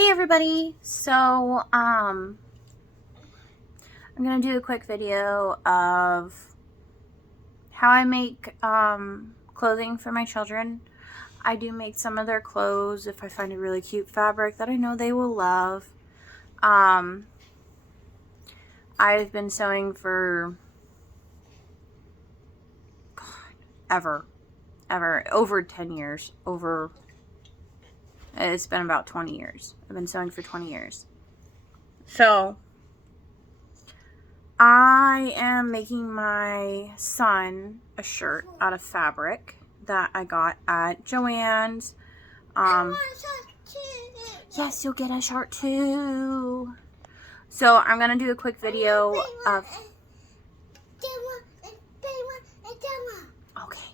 Hey everybody, so I'm gonna do a quick video of how I make clothing for my children. I do make some of their clothes if I find a really cute fabric that I know they will love. I've been sewing for ever over 10 years. It's been about 20 years. I've been sewing for 20 years. So I am making my son a shirt out of fabric that I got at Joann's. I want a shirt too. Yes, you'll get a shirt too. So I'm going to do a quick video of... Okay.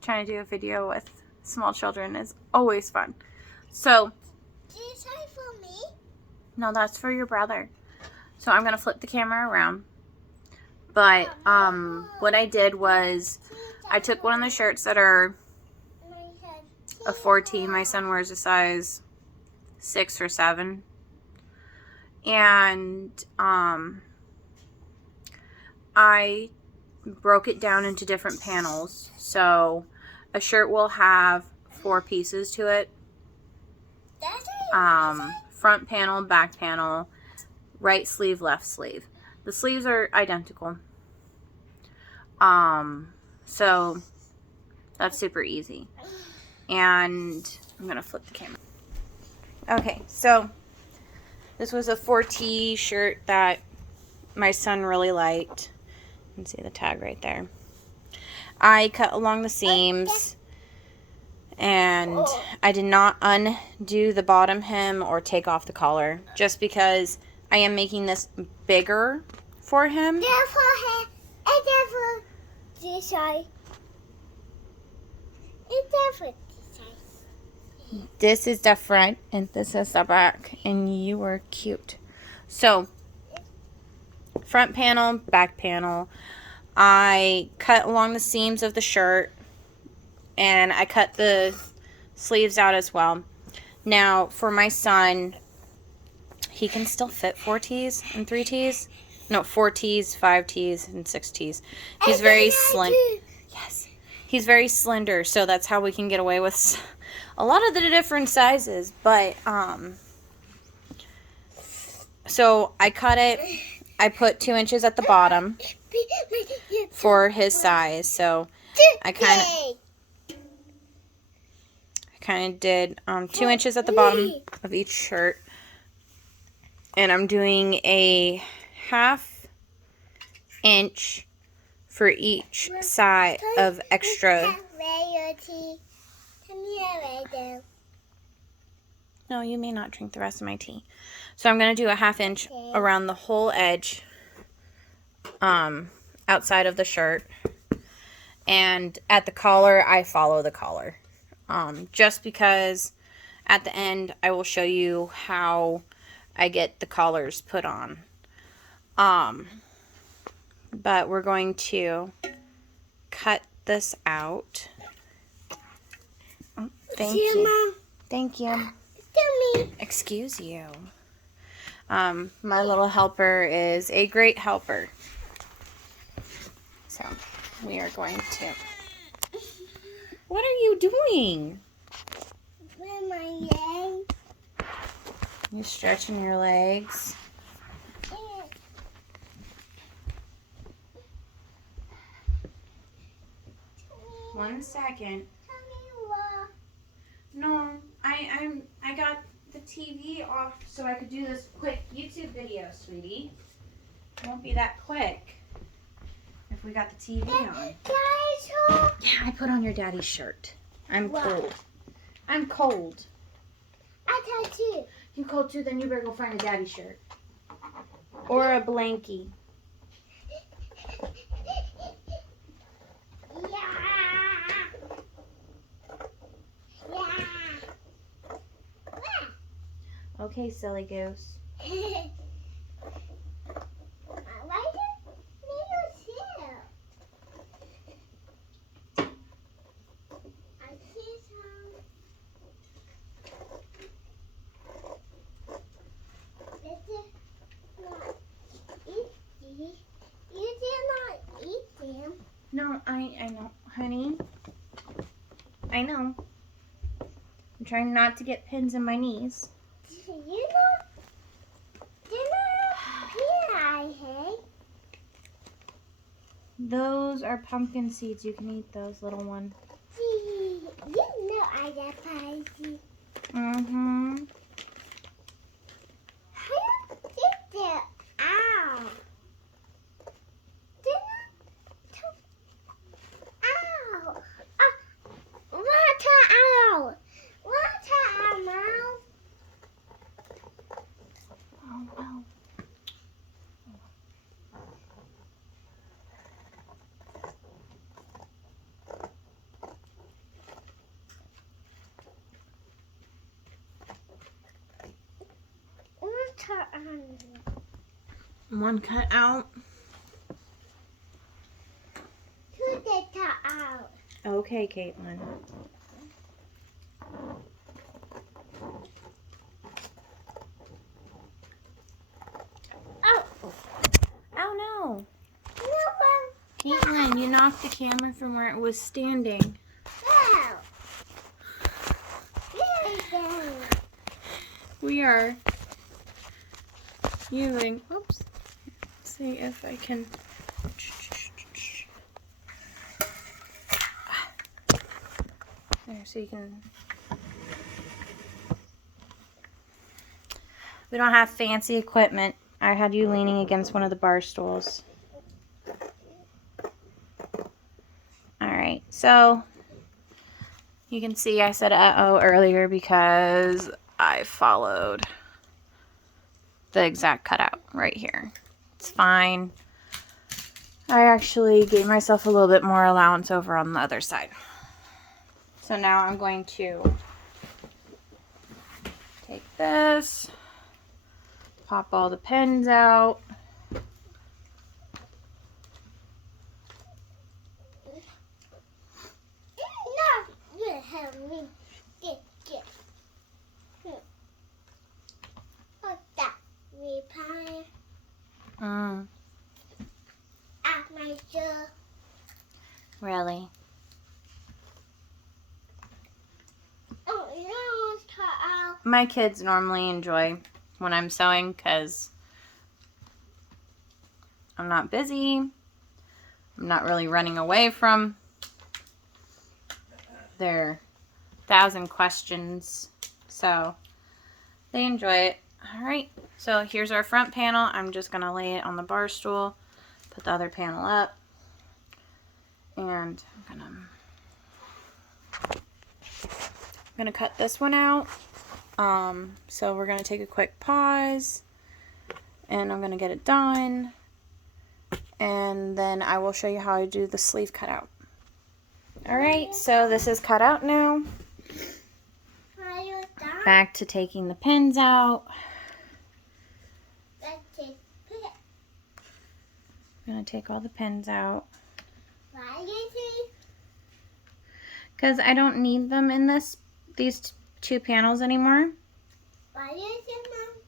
Trying to do a video with small children is always fun. So... Is that for me? No, that's for your brother. So I'm going to flip the camera around. But what I did was I took one of the shirts that are a 4T. My son wears a size 6 or 7. And I broke it down into different panels. So a shirt will have 4 pieces to it. Front panel, back panel, right sleeve, left sleeve. The sleeves are identical. So that's super easy. And I'm gonna flip the camera. Okay, so this was a 4T shirt that my son really liked. You can see the tag right there. I cut along the seams. And I did not undo the bottom hem or take off the collar, just because I am making this bigger for him. This is the front and this is the back, and you are cute. So, front panel, back panel. I cut along the seams of the shirt. And I cut the sleeves out as well. Now, for my son, he can still fit 4Ts and 3Ts. No, 4Ts, 5Ts, and 6Ts. He's very slender. Yes. He's very slender, so that's how we can get away with a lot of the different sizes. But, so I cut it. I put 2 inches at the bottom for his size. So I kind of did 2 inches at the bottom of each shirt, and I'm doing a 1/2 inch for each side of extra. No, you may not drink the rest of my tea. So I'm going to do a 1/2 inch around the whole edge outside of the shirt, and at the collar I follow the collar. Just because at the end I will show you how I get the collars put on. But we're going to cut this out. Oh, thank you. Mom. Thank you. Excuse you. My little helper is a great helper. So we are going to... What are you doing? You're stretching your legs. One second. No, I got the TV off so I could do this quick YouTube video, sweetie. It won't be that quick if we got the TV on. Yeah, I put on your daddy's shirt. I'm cold. I'm cold. I cold too. You cold too? Then you better go find a daddy shirt. Or a blankie. Okay, silly goose. I'm trying not to get pins in my knees. You know, here I hate. Those are pumpkin seeds. You can eat those, little one. You know I got spicy. Mm-hmm. How did that? Ow. Ow. Water out. Water out, Mom. Oh, well. Water out. One cut out. Who did that out? Okay, Caitlin. Oh. Oh, no. No one. Caitlin, you knocked the camera from where it was standing. No. Really? We are using, oops, let's see if I can, there, so you can, we don't have fancy equipment. I had you leaning against one of the bar stools. Alright, so you can see I said uh-oh earlier because I followed the exact cutout right here. It's fine. I actually gave myself a little bit more allowance over on the other side. So now I'm going to take this, pop all the pins out. No. You help me. Get. What's that? Reply. At my show. Really? Oh, you know what's out. My kids normally enjoy when I'm sewing because I'm not busy. I'm not really running away from their 1,000 questions. So they enjoy it. Alright, so here's our front panel. I'm just going to lay it on the bar stool, put the other panel up, and I'm gonna cut this one out. So we're gonna take a quick pause, and I'm gonna get it done, and then I will show you how I do the sleeve cutout. Alright, so this is cut out now. Are you done? Back to taking the pins out. Let's take it. I'm gonna take all the pins out Why you see? because I don't need them in these two panels anymore. Why you see, Mom?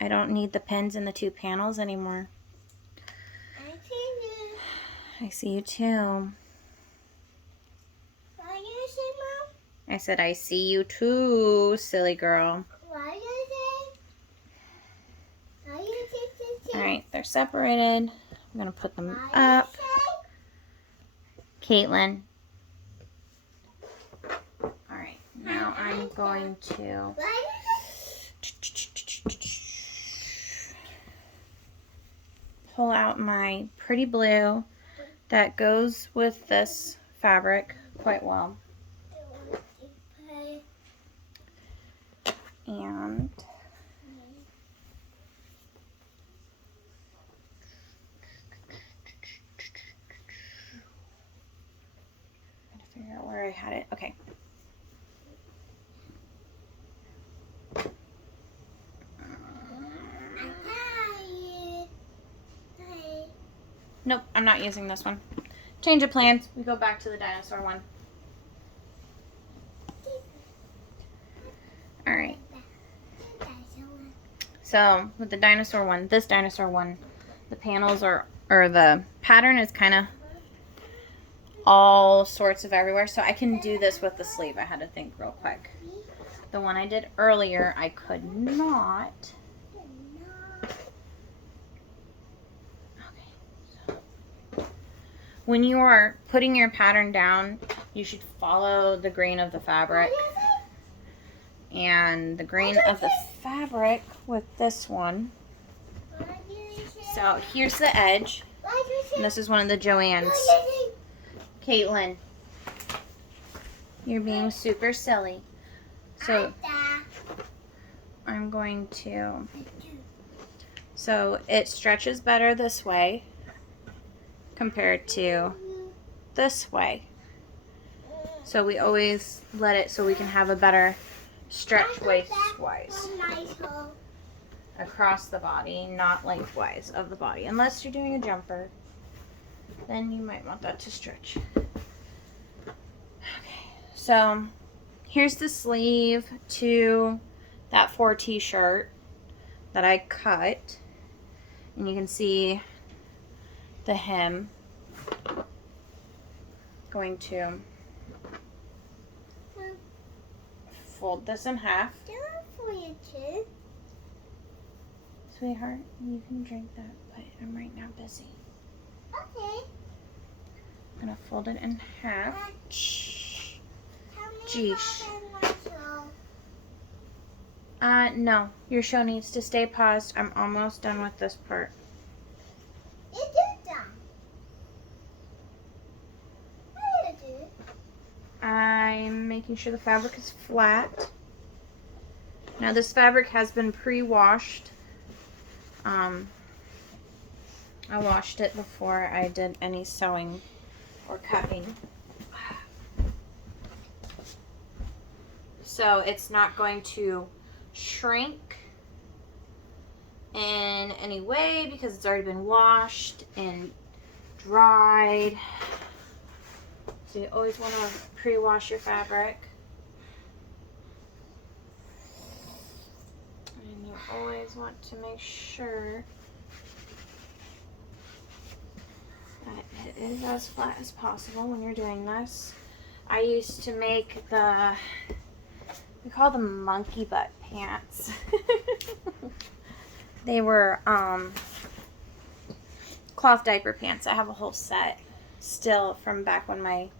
I don't need the pins in the two panels anymore. I see you. I see you too. Why you see, Mom? I said I see you too, silly girl. Why you see? Why you see? Alright, they're separated. I'm gonna put them Why up. Caitlin. Alright, now I'm going to Why pull out my pretty blue that goes with this fabric quite well. And figure out where I had it. Okay. Nope, I'm not using this one. Change of plans. We go back to the dinosaur one. Alright. So, with the dinosaur one, this dinosaur one, the panels or the pattern is kind of all sorts of everywhere. So I can do this with the sleeve. I had to think real quick. The one I did earlier, I could not. Okay. So when you are putting your pattern down, you should follow the grain of the fabric. And the grain of the fabric with this one. So here's the edge. And this is one of the Joann's. Caitlin, you're being super silly. So I'm going to, so it stretches better this way compared to this way. So we always let it so we can have a better stretch waist-wise across the body, not lengthwise of the body. Unless you're doing a jumper, then you might want that to stretch. Okay, so here's the sleeve to that 4 t-shirt that I cut. And you can see the hem. Going to fold this in half. Sweetheart, you can drink that, but I'm right now busy. Okay. I'm gonna fold it in half. Shh. Jeesh. No. Your show needs to stay paused. I'm almost done with this part. It is done. What did you do? I'm making sure the fabric is flat. Now this fabric has been pre-washed. I washed it before I did any sewing or cutting. So it's not going to shrink in any way because it's already been washed and dried. So you always want to pre-wash your fabric. And you always want to make sure that it is as flat as possible when you're doing this. I used to make we call them monkey butt pants. They were cloth diaper pants. I have a whole set still from back when my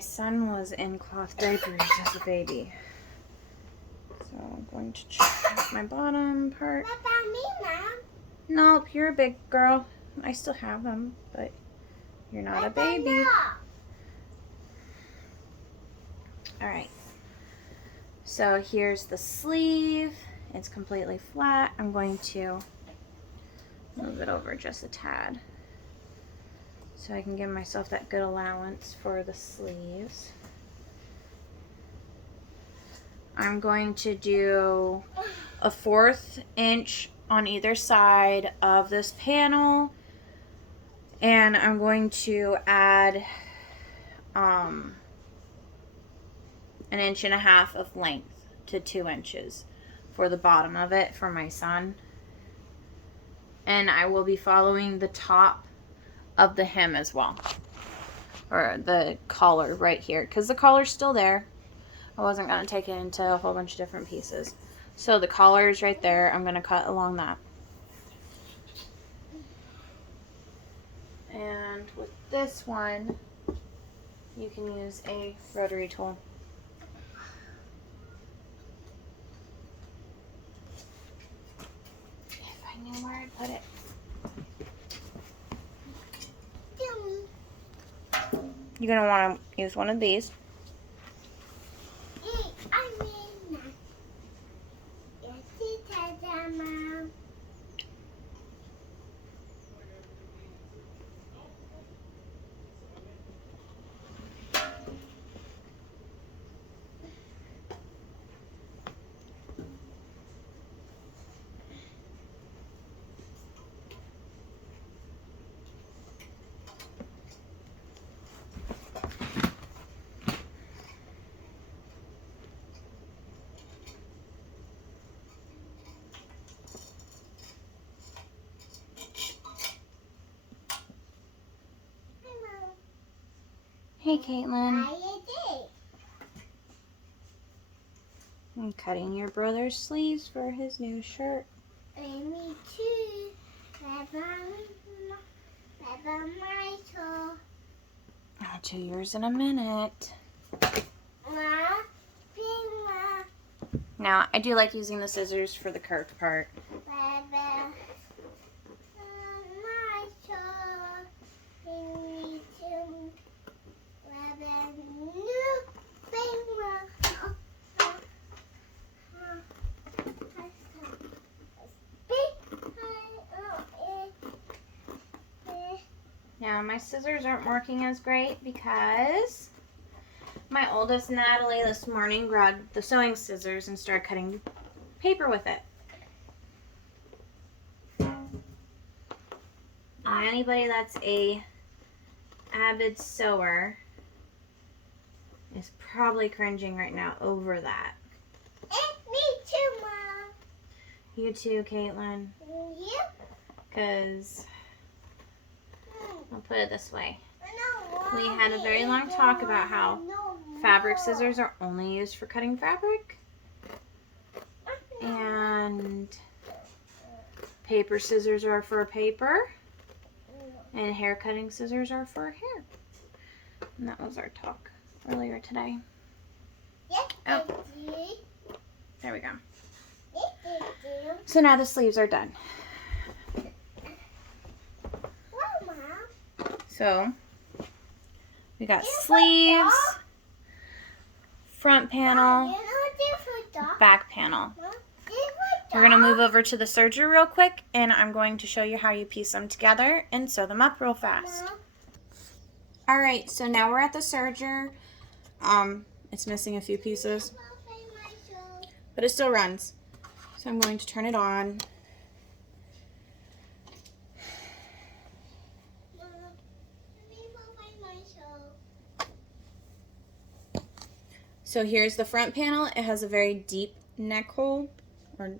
son was in cloth diapers as a baby. So I'm going to check out my bottom part. What about me, Mom? Nope, you're a big girl. I still have them, but you're not a baby. Alright. So here's the sleeve. It's completely flat. I'm going to move it over just a tad so I can give myself that good allowance for the sleeves. I'm going to do a 1/4 inch on either side of this panel, and I'm going to add 1.5 inches of length to 2 inches for the bottom of it for my son. And I will be following the top of the hem as well, or the collar right here, because the collar's still there. I wasn't going to take it into a whole bunch of different pieces. So the collar is right there. I'm going to cut along that. And with this one, you can use a rotary tool. If I knew where I'd put it. You're going to want to use one of these. Hey, Caitlin. I'm cutting your brother's sleeves for his new shirt. And me too. My toe. I'll do yours in a minute. Now, I do like using the scissors for the curved part. Now, my scissors aren't working as great because my oldest Natalie this morning grabbed the sewing scissors and started cutting paper with it. Anybody that's a avid sewer is probably cringing right now over that. Me too, Mom. You too, Caitlin. Yep. Because, I'll put it this way. We had a very long talk about how fabric scissors are only used for cutting fabric. And paper scissors are for paper. And hair cutting scissors are for hair. And that was our talk earlier today. Oh, there we go. So now the sleeves are done. So we got sleeves, front panel, back panel. We're going to move over to the serger real quick, and I'm going to show you how you piece them together and sew them up real fast. Alright, so now we're at the serger. It's missing a few pieces, but it still runs. So I'm going to turn it on. So here's the front panel. It has a very deep neck hole or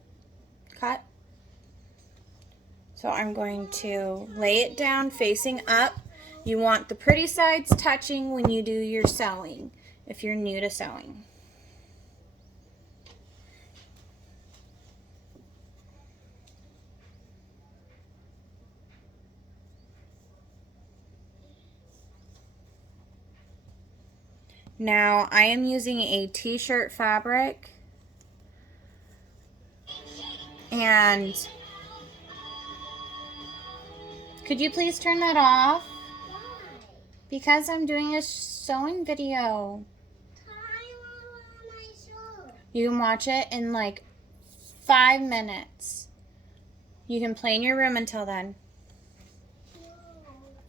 cut. So I'm going to lay it down facing up. You want the pretty sides touching when you do your sewing, if you're new to sewing. Now I am using a t-shirt fabric, and could you please turn that off? Because I'm doing a sewing video. You can watch it in like 5 minutes. You can play in your room until then.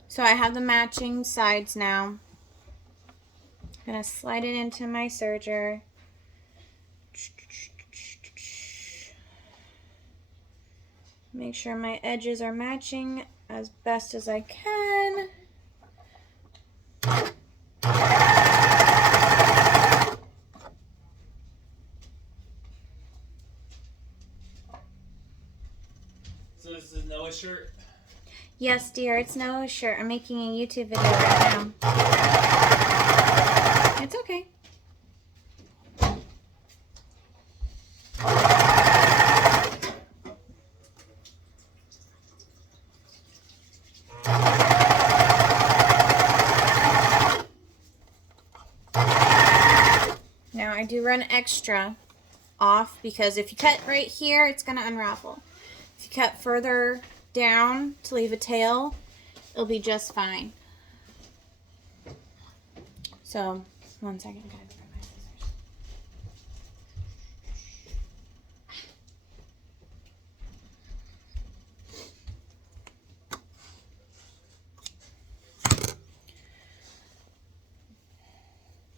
So I have the matching sides now. I'm going to slide it into my serger. Make sure my edges are matching as best as I can. So this is Noah's shirt? Yes, dear, it's Noah's shirt. I'm making a YouTube video right now. It's okay. Now I do run extra off because if you cut right here, it's going to unravel. If you cut further down to leave a tail, it'll be just fine. So, 1 second, guys.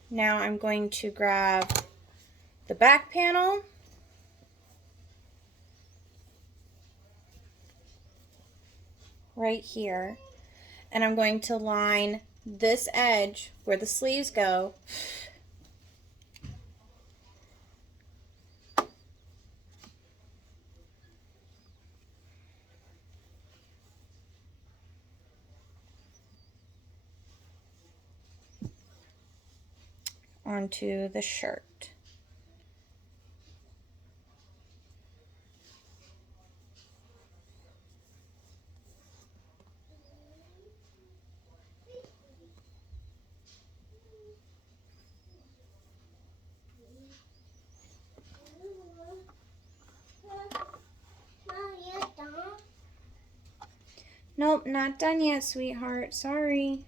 Now I'm going to grab the back panel. Right here. And I'm going to line this edge where the sleeves go onto the shirt. Nope, not done yet, sweetheart. Sorry.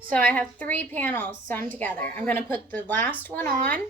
So I have 3 panels sewn together. I'm going to put the last one on.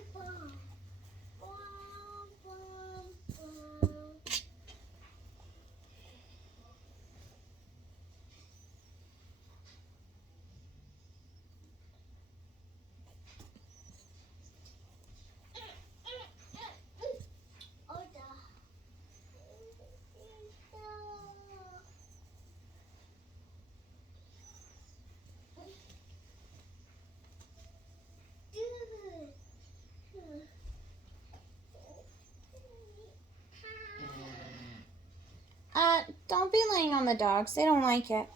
Don't be laying on the dogs. They don't like it.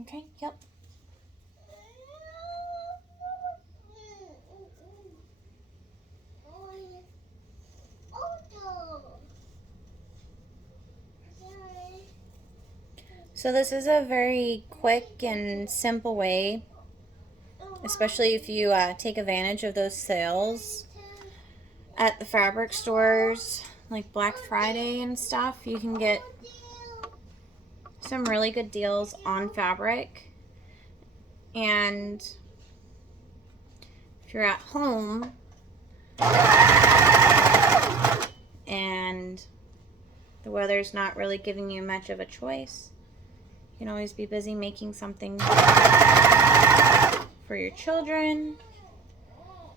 Okay, yep. So this is a very quick and simple way, especially if you take advantage of those sales at the fabric stores, like Black Friday and stuff. You can get some really good deals on fabric. And if you're at home and the weather's not really giving you much of a choice, you can always be busy making something for your children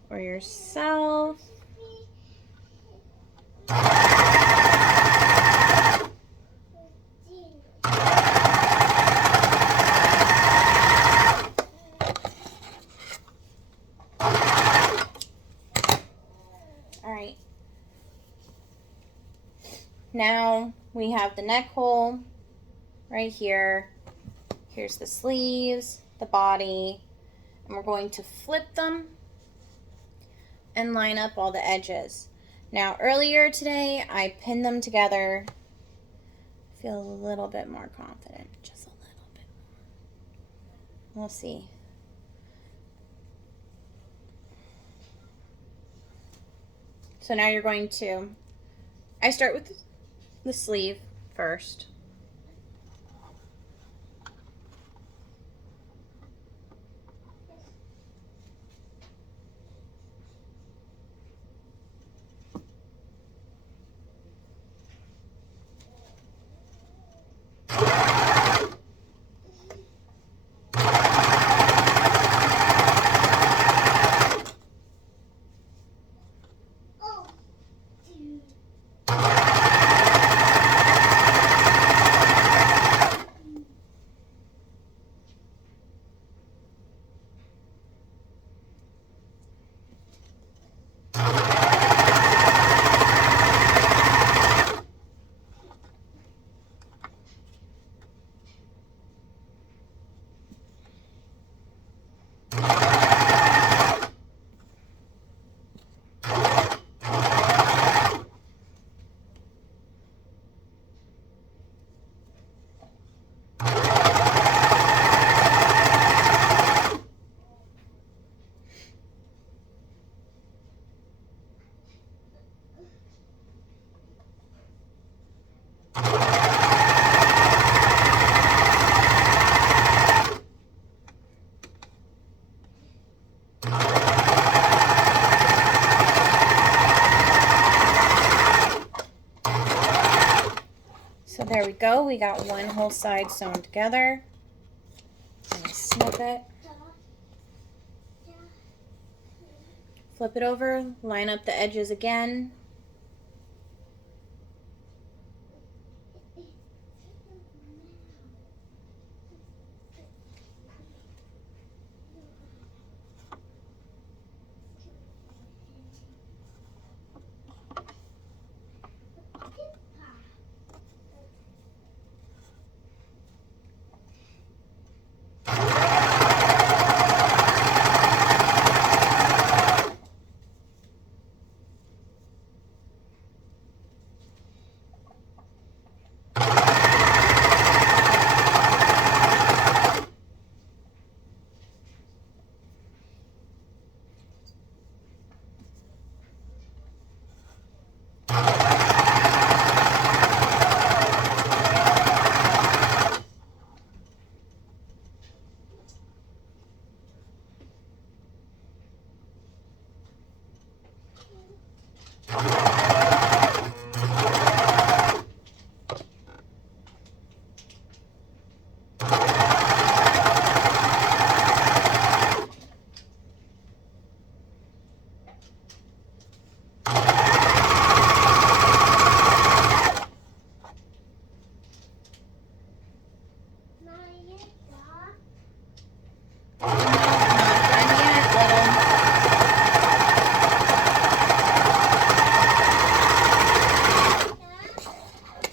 or yourself. Alright. Now we have the neck hole right here. Here's the sleeves, the body, and we're going to flip them and line up all the edges. Now earlier today I pinned them together. I feel a little bit more confident, just a little bit more. We'll see. So now you're going to, I start with the sleeve first. go. We got one whole side sewn together. Snip it. Flip it over, line up the edges again.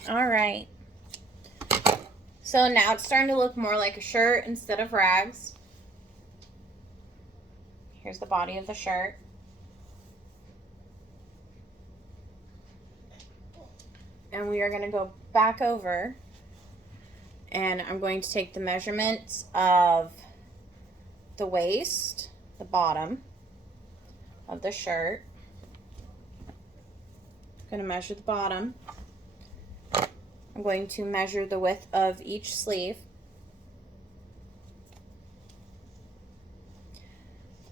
Alright. So now it's starting to look more like a shirt instead of rags. Here's the body of the shirt. And we are going to go back over and I'm going to take the measurements of the waist, the bottom of the shirt. I'm going to measure the bottom. I'm going to measure the width of each sleeve.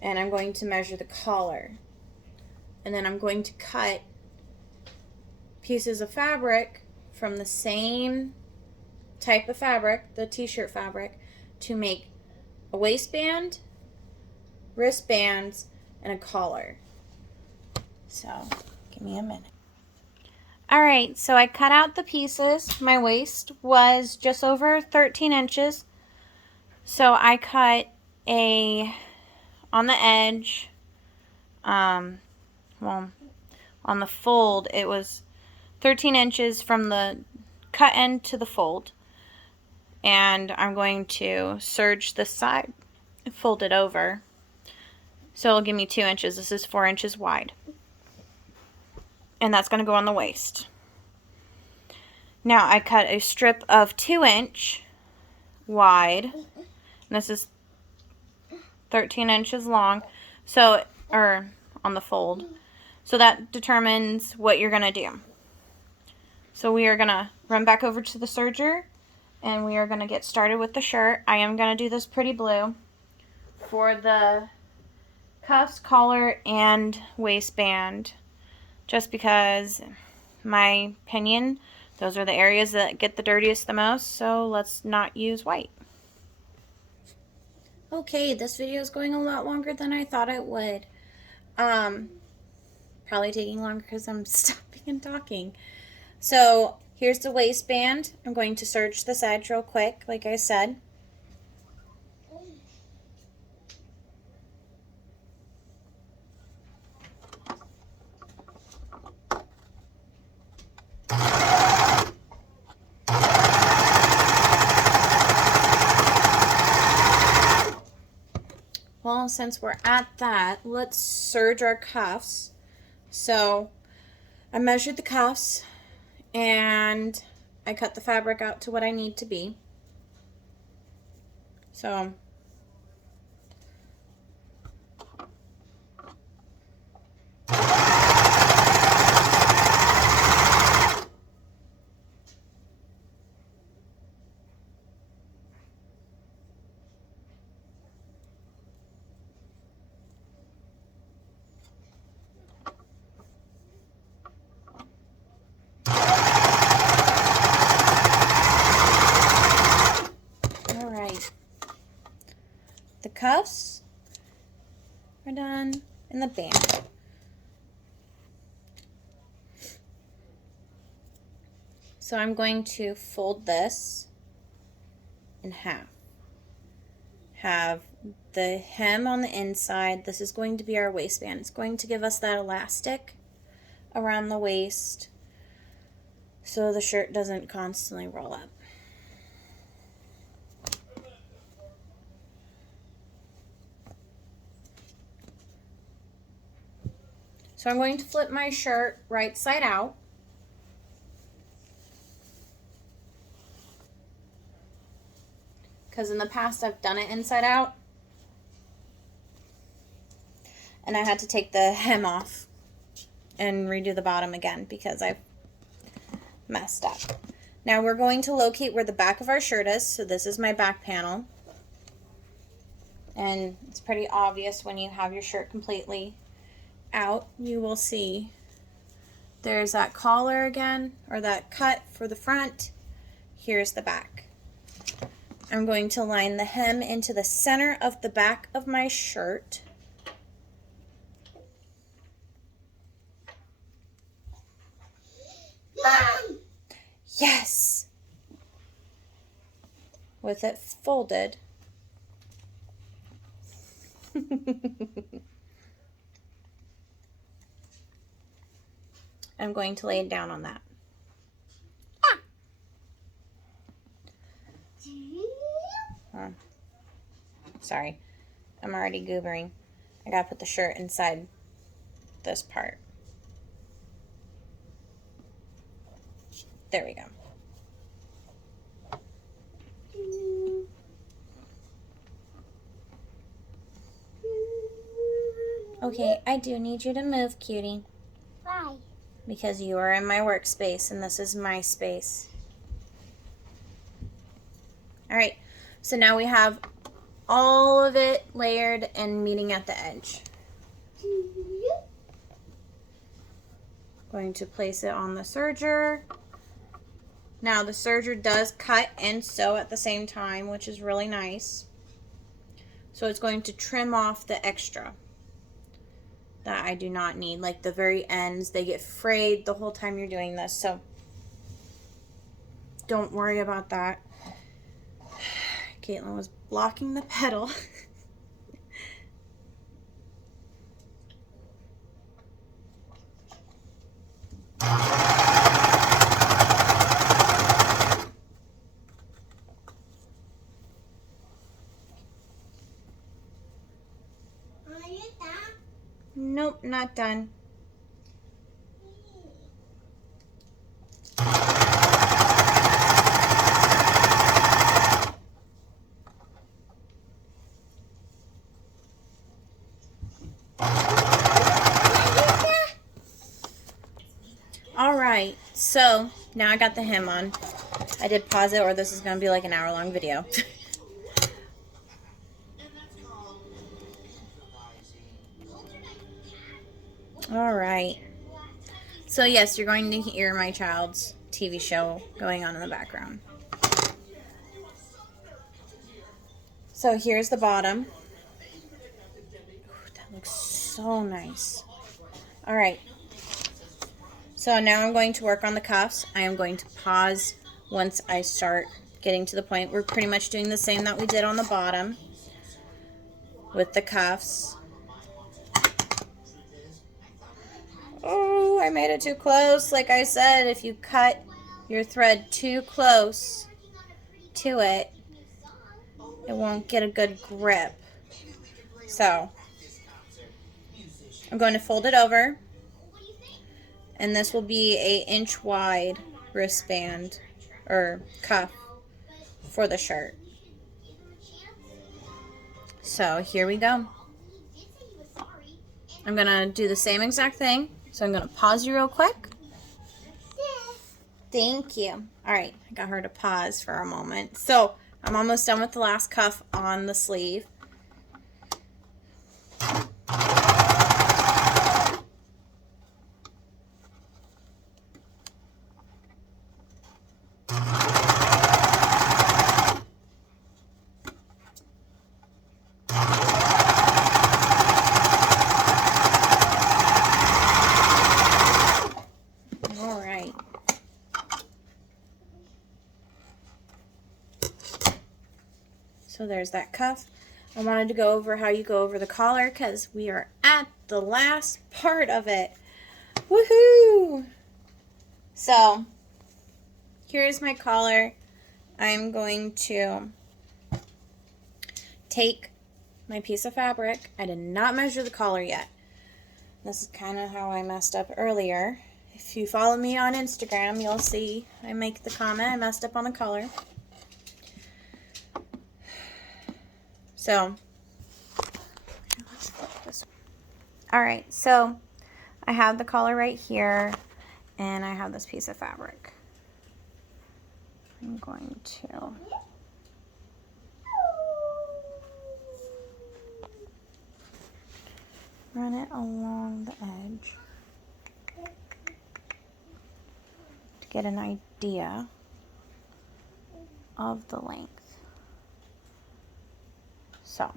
And I'm going to measure the collar. And then I'm going to cut pieces of fabric from the same type of fabric, the t-shirt fabric, to make a waistband, wristbands, and a collar. So, give me a minute. Alright, so I cut out the pieces. My waist was just over 13 inches. So I cut on the edge, well, on the fold, it was 13 inches from the cut end to the fold. And I'm going to serge this side, fold it over. So it'll give me 2 inches. This is 4 inches wide. And that's going to go on the waist. Now I cut a strip of 2-inch wide. And this is 13 inches long. So, or on the fold. So that determines what you're going to do. So we are going to run back over to the serger. And we are going to get started with the shirt. I am going to do this pretty blue for the cuffs, collar, and waistband. Just because, my opinion, those are the areas that get the dirtiest the most, so let's not use white. Okay, this video is going a lot longer than I thought it would. Probably taking longer because I'm stopping and talking. So, here's the waistband. I'm going to serge this edge real quick, like I said. Well, since we're at that, let's serge our cuffs. So, I measured the cuffs, and I cut the fabric out to what I need to be. So, The cuffs are done, and the band. So I'm going to fold this in half. Have the hem on the inside. This is going to be our waistband. It's going to give us that elastic around the waist so the shirt doesn't constantly roll up. So I'm going to flip my shirt right side out. Because in the past I've done it inside out. And I had to take the hem off and redo the bottom again because I messed up. Now we're going to locate where the back of our shirt is. So this is my back panel. And it's pretty obvious when you have your shirt completely out. You will see there's that collar again, or that cut for the front. Here's the back. I'm going to line the hem into the center of the back of my shirt. Mom! Yes! With it folded. I'm going to lay it down on that. Sorry, I'm already goobering. I gotta put the shirt inside this part. There we go. Okay, I do need you to move, cutie. Why? Because you are in my workspace and this is my space. Alright, so now we have all of it layered and meeting at the edge. Going to place it on the serger. Now the serger does cut and sew at the same time, which is really nice. So it's going to trim off the extra that I do not need. Like the very ends, they get frayed the whole time you're doing this. So don't worry about that. Caitlin was blocking the pedal. Nope, not done. Alright, so now I got the hem on. I did pause it or this is going to be like an hour-long video. Alright. So yes, you're going to hear my child's TV show going on in the background. So here's the bottom. Ooh, that looks so nice. Alright. So now I'm going to work on the cuffs. I am going to pause once I start getting to the point. We're pretty much doing the same that we did on the bottom with the cuffs. Oh, I made it too close. Like I said, if you cut your thread too close to it, it won't get a good grip. So I'm going to fold it over, and this will be an inch wide wristband or cuff for the shirt. So here we go. I'm going to do the same exact thing. So I'm going to pause you real quick. Thank you. All right, I got her to pause for a moment. So I'm almost done with the last cuff on the sleeve. So there's that cuff. I wanted to go over how you go over the collar because we are at the last part of it. Woohoo! So here's my collar. I'm going to take my piece of fabric. I did not measure the collar yet. This is kind of how I messed up earlier. If you follow me on Instagram, you'll see I make the comment I messed up on the collar. So, let's flip this. All right, so I have the collar right here, and I have this piece of fabric. I'm going to run it along the edge to get an idea of the length. So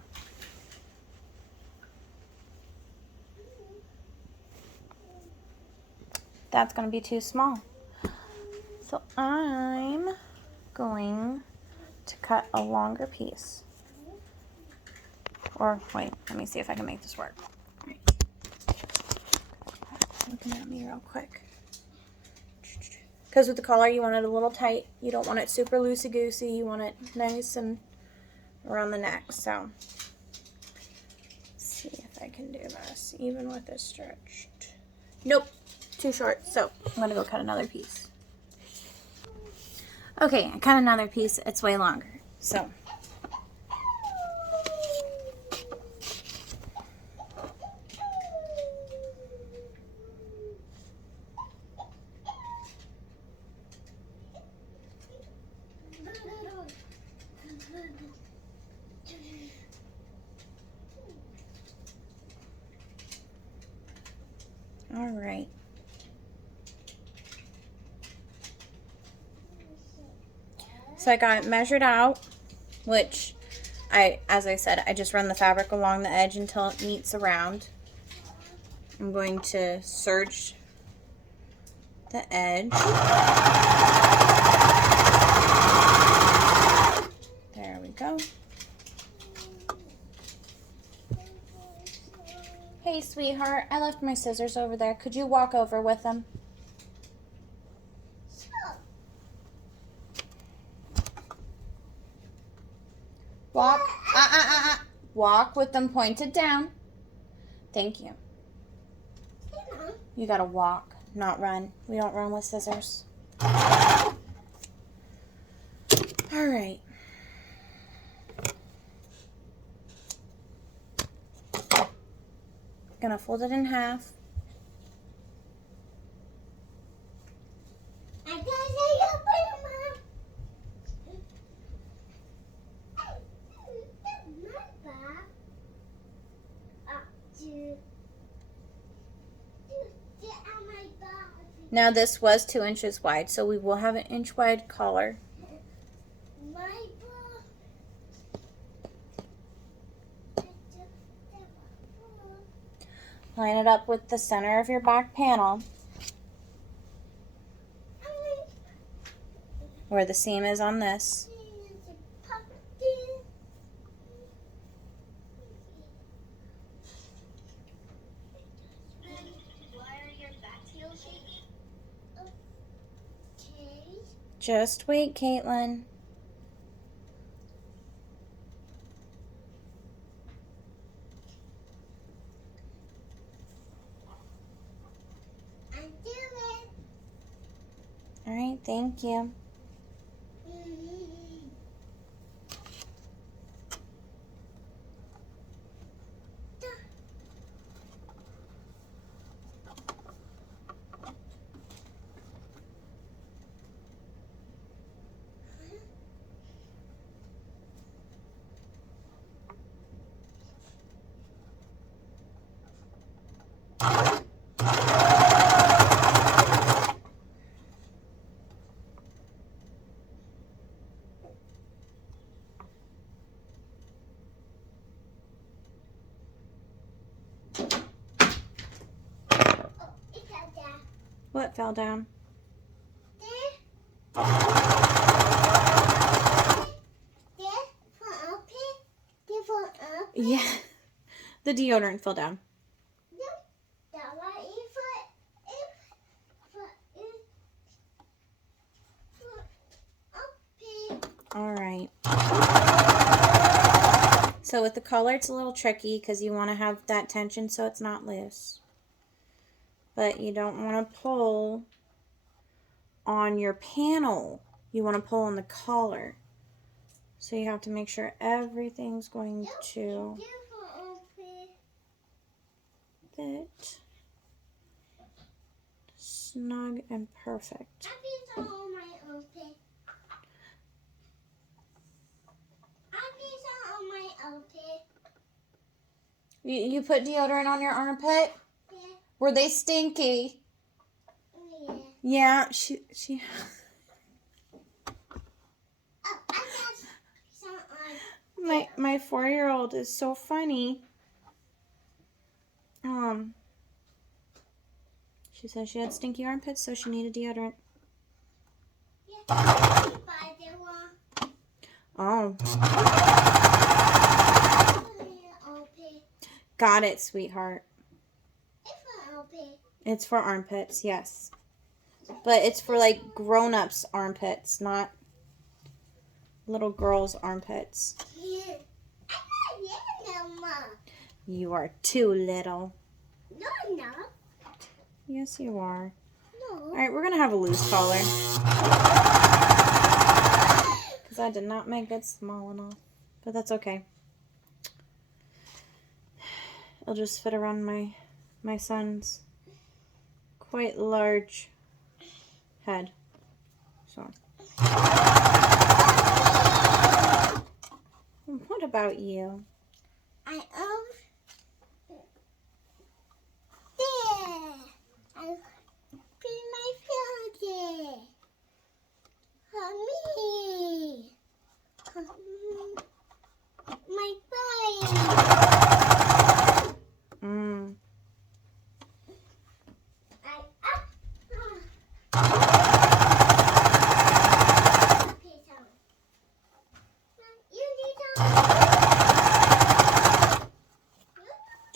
that's going to be too small. So I'm going to cut a longer piece. Or wait, let me see if I can make this work. All right. Looking at me real quick. Because with the collar, you want it a little tight. You don't want it super loosey-goosey. You want it nice and around the neck. So, let's see if I can do this, even with this stretched. Nope, too short. So, I'm going to go cut another piece. Okay, I cut another piece. It's way longer. So, all right. So I got it measured out, which as I said, I just run the fabric along the edge until it meets around. I'm going to serge the edge. There we go. Hey, sweetheart, I left my scissors over there. Could you walk over with them? Walk. Walk with them pointed down. Thank you. You gotta walk, not run. We don't run with scissors. All right. Gonna fold it in half. Now this was 2 inches wide, so we will have an inch wide collar. Line it up with the center of your back panel, where the seam is on this. Just wait, Caitlin. All right, thank you. What fell down? Yeah. The deodorant fell down. All right. So with the collar, it's a little tricky because you want to have that tension so it's not loose. But you don't want to pull on your panel. You want to pull on the collar. So you have to make sure everything's going to fit snug and perfect. You put deodorant on your armpit? Yeah. Were they stinky? Yeah. Yeah, she Oh, I got some on. my 4-year-old is so funny. She said she had stinky armpits, so she needed deodorant. Yeah. Oh. Got it, sweetheart. It's for armpits, yes. But it's for like grown-ups' armpits, not little girls' armpits. Yeah. I'm not little, Mama. You are too little. No, I'm not. Yes, you are. No. All right, we're going to have a loose collar. Because I did not make it small enough. But that's okay. It'll just fit around my son's quite large head. So. What about you? I there. I put my phone there. Me. My body.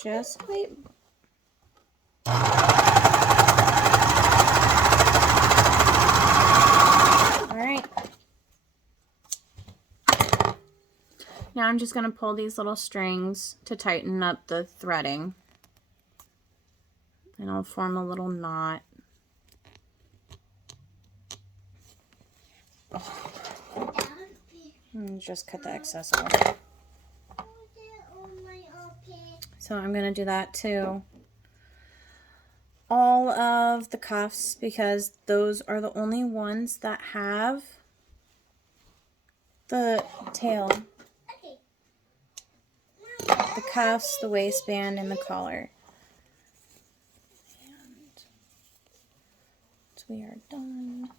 Just wait. Alright. Now I'm just going to pull these little strings to tighten up the threading. And I'll form a little knot. And just cut the excess off. So I'm going to do that to all of the cuffs because those are the only ones that have the tail. The cuffs, the waistband, and the collar. And we are done.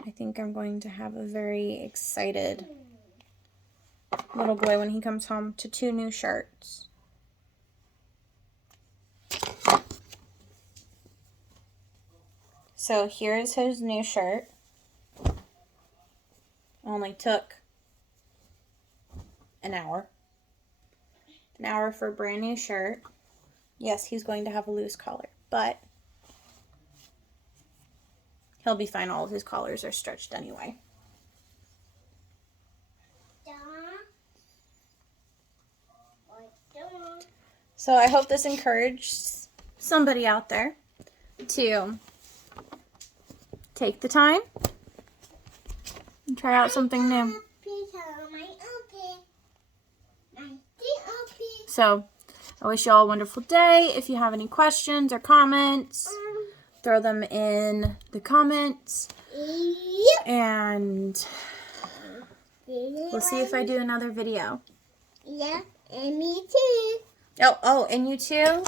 I think I'm going to have a very excited little boy when he comes home to 2 new shirts. So here's his new shirt. Only took an hour. An hour for a brand new shirt. Yes, he's going to have a loose collar, but he'll be fine. All of his collars are stretched anyway. So I hope this encouraged somebody out there to take the time and try out something new. So I wish you all a wonderful day. If you have any questions or comments, throw them in the comments. Yep. And we'll see if I do another video. Yeah, and me too. Oh, and you too.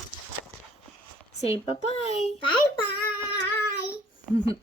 Say bye-bye. Bye-bye.